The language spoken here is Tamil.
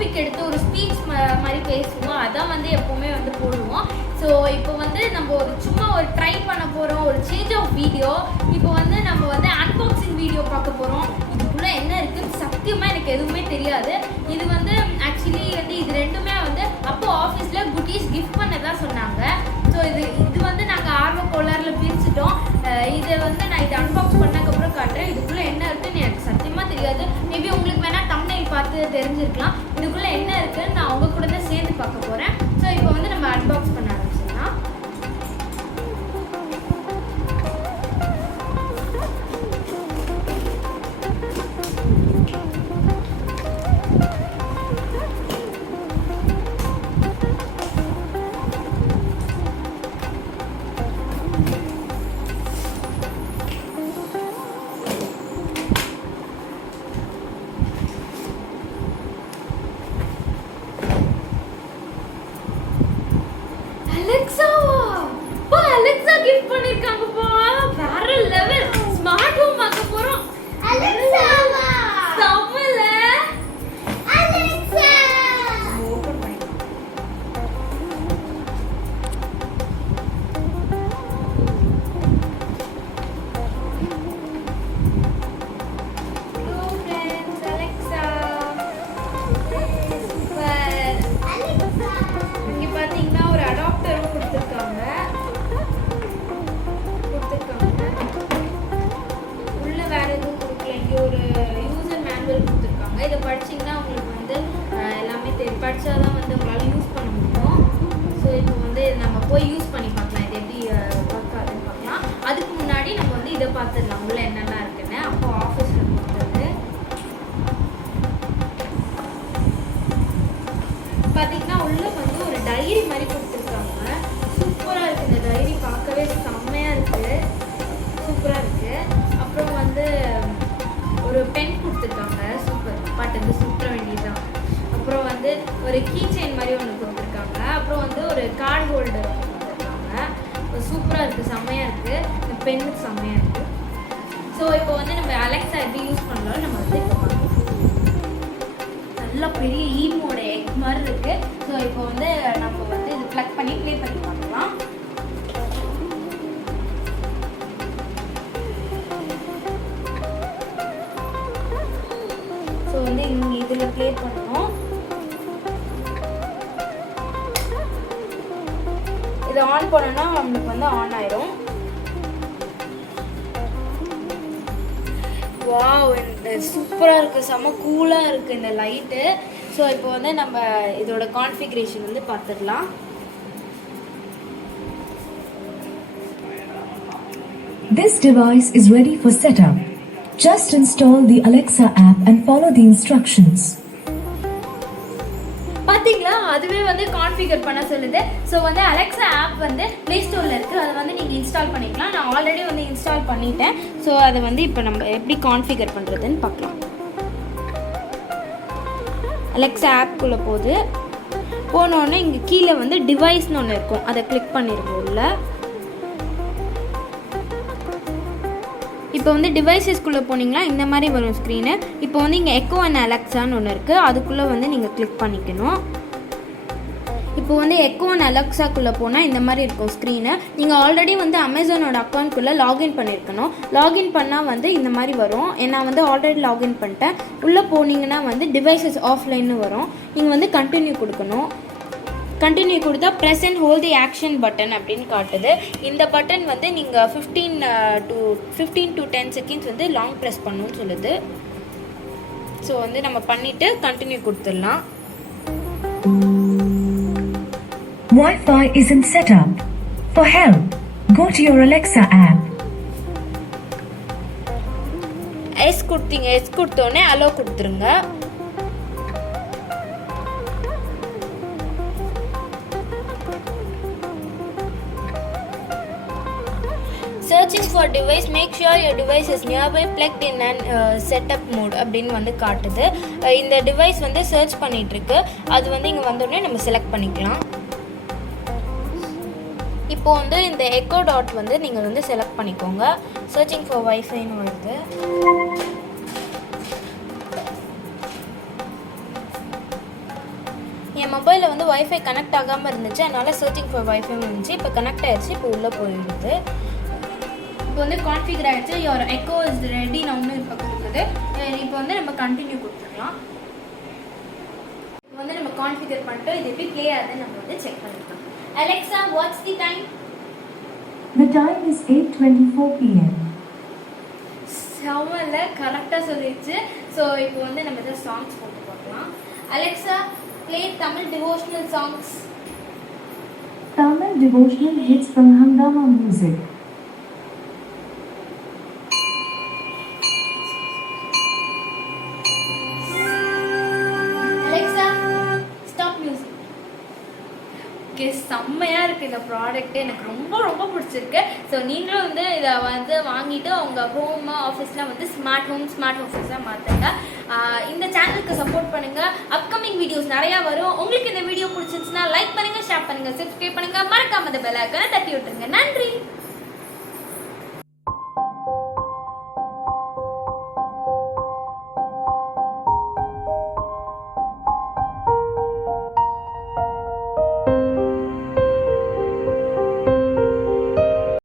டாபிக் எடுத்து ஒரு ஸ்பீச் மாதிரி பேசுவோம். அதான் வந்து எப்போவுமே வந்து போடுவோம். ஸோ இப்போ வந்து நம்ம சும்மா ஒரு ட்ரை பண்ண போகிறோம், ஒரு சேஞ்ச் ஆஃப் வீடியோ. இப்போ வந்து நம்ம வந்து அன்பாக்சிங் வீடியோ பார்க்க போகிறோம். இதுக்குள்ளே என்ன இருக்குன்னு சத்தியமாக எனக்கு எதுவுமே தெரியாது. இது வந்து ஆக்சுவலி வந்து இது ரெண்டுமே வந்து அப்போ ஆஃபீஸில் குட்டீஸ் கிஃப்ட் பண்ணதான் சொன்னாங்க. ஸோ இது வந்து நாங்கள் ஆர்வ கோளாறில் பிரிச்சுட்டோம். இதை வந்து நான் இதை அன்பாக்ஸ் பண்ணதுக்கப்புறம் காட்டுறேன். இதுக்குள்ளே என்ன இருக்குன்னு எனக்கு சத்தியமாக தெரியாது. மேபி உங்களுக்கு வேணால் தம்ப்நெயில் பார்த்து தெரிஞ்சிருக்கலாம். இதுக்குள்ளே என்ன இருக்குன்னு நான் அவங்க கூட தான் சேர்ந்து பார்க்க போகிறேன். ஸோ இப்போ வந்து நம்ம அன்பாக்ஸ் பண்ண ஆரம்பிச்சிடலாம். அலெக்சா கிஃப்ட் பண்ணிருக்காங்கப்பா. வேற லெவல் ஸ்மார்ட் ஹோம் ஆக்க போறோம். அலெக்சாவா சமல அலெக்சா ஓபன் பண்ணி hello friends Alexa super Alexa. இங்க பாத்தீங்கன்னா ஒரு அடாப்டரும் கொடுத்திருக்காங்க. உள்ள வேற எதுவும் கொடுக்கல. இங்க ஒரு யூசர் மேனுவல் கொடுத்துருக்காங்க. இதை படிச்சிங்கன்னா உங்களுக்கு வந்து எல்லாமே படிச்சாதான் வந்து உங்களால் யூஸ் பண்ண முடியும். ஸோ இப்போ வந்து நம்ம போய் யூஸ் பண்ணி பார்க்கலாம். இது எப்படி ஒர்க் ஆகுதுன்னு பார்க்கலாம். அதுக்கு முன்னாடி நம்ம வந்து இதை பார்த்துடலாம் உள்ள என்னென்ன இருக்குன்னு. அப்போ ஆஃபீஸில் கொடுத்தது பார்த்தீங்கன்னா உள்ள வந்து ஒரு டைரி மாதிரி கொடுத்துருக்காங்க. சூப்பராக இருக்குது. இந்த டைரி பார்க்கவே செம்மையாக இருக்குது, சூப்பராக இருக்குது. அப்புறம் வந்து ஒரு பென் கொடுத்துருக்காங்க. சூப்பர் பாட்டு வந்து சுற்ற வேண்டியதுதான். அப்புறம் வந்து ஒரு கீ செயின் மாதிரி ஒன்று கொடுத்துருக்காங்க. அப்புறம் வந்து ஒரு கார்டு ஹோல்டர் ஒன்று கொடுத்துருக்காங்க. சூப்பராக இருக்குது, செம்மையாக இருக்குது. இந்த பென்னுக்கு செம்மையாக இருக்குது. ஸோ இப்போ வந்து நம்ம அலெக்சா எப்படி யூஸ் பண்ணலாம் நம்ம வந்து இப்போ பார்க்கலாம். நல்லா பெரிய ஈமோட எக் மாதிரி இருக்குது. ஸோ இப்போ வந்து நம்ம வந்து இது ப்ளக் பண்ணி ப்ளே பண்ணி பார்க்கலாம். ஸோ வந்து இங்கே இதில் ப்ளே பண்ணணும். இதை ஆன் பண்ணோன்னா நம்மளுக்கு வந்து ஆன் ஆயிரும். வாவ், இந்த சூப்பராக இருக்குது, செம்ம கூலாக இருக்குது இந்த லைட்டு. ஸோ இப்போ வந்து நம்ம இதோட கான்ஃபிகரேஷன் வந்து பார்த்துடலாம். This device is ready for setup. Just install the Alexa app and follow the instructions. பார்த்தீங்களா, அதுவே வந்து கான்ஃபிகர் பண்ண சொல்லுது. ஸோ வந்து அலெக்சா ஆப் வந்து ப்ளே ஸ்டோரில் இருக்குது. அதை வந்து நீங்கள் இன்ஸ்டால் பண்ணிக்கலாம். நான் ஆல்ரெடி வந்து இன்ஸ்டால் பண்ணிட்டேன். ஸோ அதை வந்து இப்போ நம்ம எப்படி கான்ஃபிகர் பண்ணுறதுன்னு பார்க்கலாம். அலெக்சா ஆப்குள்ளே போனோடனே இங்கே கீழே வந்து டிவைஸ்னு ஒன்று இருக்கும். அதை கிளிக் பண்ணிடுங்க உள்ள. இப்போ வந்து டிவைசஸ்குள்ளே போனீங்கன்னா இந்த மாதிரி வரும் ஸ்க்ரீனு. இப்போ வந்து இங்கே எக்கோ அண்ட் அலெக்சான்னு ஒன்று இருக்குது. அதுக்குள்ளே வந்து நீங்கள் கிளிக் பண்ணிக்கணும். இப்போ வந்து எக்கோ அண்ட் அலெக்சாக்குள்ளே போனால் இந்த மாதிரி இருக்கும் ஸ்க்ரீனு. நீங்கள் ஆல்ரெடி வந்து அமேசானோட அக்கௌண்ட்குள்ளே லாகின் பண்ணியிருக்கணும். லாகின் பண்ணால் வந்து இந்த மாதிரி வரும். நான் வந்து ஆல்ரெடி லாகின் பண்ணிட்டேன். உள்ளே போனீங்கன்னா வந்து டிவைசஸ் ஆஃப்லைன்னு வரும். நீங்கள் வந்து கண்டினியூ கொடுக்கணும். கண்டினியூ கொடுத்தா press and hold the action button அப்படின்னு காட்டுது. இந்த பட்டன் வந்து நீங்கள் 15 to 10 செகண்ட்ஸ் வந்து லாங் ப்ரெஸ் பண்ணணும்னு சொல்லுது. ஸோ வந்து நம்ம பண்ணிவிட்டு கண்டினியூ கொடுத்துடலாம். Wi-Fi isn't set up. For help, go to your Alexa app. Yes கொடுத்தோடனே அலோ கொடுத்துருங்க. Searching for device, make sure your device is nearby, plugged in and setup mode அப்படின்னு வந்து காட்டுது. இந்த டிவைஸ் வந்து சர்ச் பண்ணிட்டு இருக்கு. அது வந்து இங்கே வந்தோடனே நம்ம செலக்ட் பண்ணிக்கலாம். இப்போ வந்து இந்த எக்கோ டாட் வந்து நீங்கள் வந்து செலக்ட் பண்ணிக்கோங்க. சர்ச்சிங் ஃபார் வைஃபைன்னு வருது. என் மொபைலில் வந்து வைஃபை கனெக்ட் ஆகாமல் இருந்துச்சு, அதனால் சர்ச்சிங் ஃபார் வைஃபைன்னு இருந்துச்சு. இப்போ கனெக்ட் ஆகிடுச்சு, இப்போ உள்ளே போயிடுது. இப்போ வந்து கான்ஃபிகர் ஆகிடுச்சு. யோர் எக்கோ இஸ் ரெடி நவுன்னு இப்போ கொடுக்குது. இப்போ வந்து நம்ம கண்டினியூ கொடுத்துக்கலாம். இப்போ வந்து நம்ம கான்ஃபிகர் பண்ணிட்டு இது எப்படி ப்ளே ஆகுதுன்னு நம்ம வந்து செக் பண்ணிக்கலாம். Alexa, what's the time? The time is 8:24 p.m. செம்மல கரெக்டாக சொல்லிடுச்சு. ஸோ இப்போ வந்து நம்ம இதை சாங்ஸ் போட்டு பார்க்கலாம். Alexa, play Tamil devotional songs. Tamil devotional hits from Hangama Music. Alexa, stop music. Okay, செம்மையாக இருக்குது இந்த ப்ராடக்ட்டு. எனக்கு ரொம்ப ரொம்ப பிடிச்சிருக்கு. ஸோ நீங்களும் வந்து இதை வந்து வாங்கிட்டு உங்கள் ஹோம் ஆஃபீஸ்லாம் வந்து ஸ்மார்ட் ஹோம் ஸ்மார்ட் ஆஃபீஸாக மாற்றுங்க. இந்த சேனலுக்கு சப்போர்ட் பண்ணுங்கள். அப்கமிங் வீடியோஸ் நிறையா வரும். உங்களுக்கு இந்த வீடியோ பிடிச்சிருந்துச்சுன்னா லைக் பண்ணுங்கள், ஷேர் பண்ணுங்கள், சப்ஸ்கிரைப் பண்ணுங்கள். மறக்காம அந்த பெல் ஐகானை தட்டி விட்டுருங்க. நன்றி.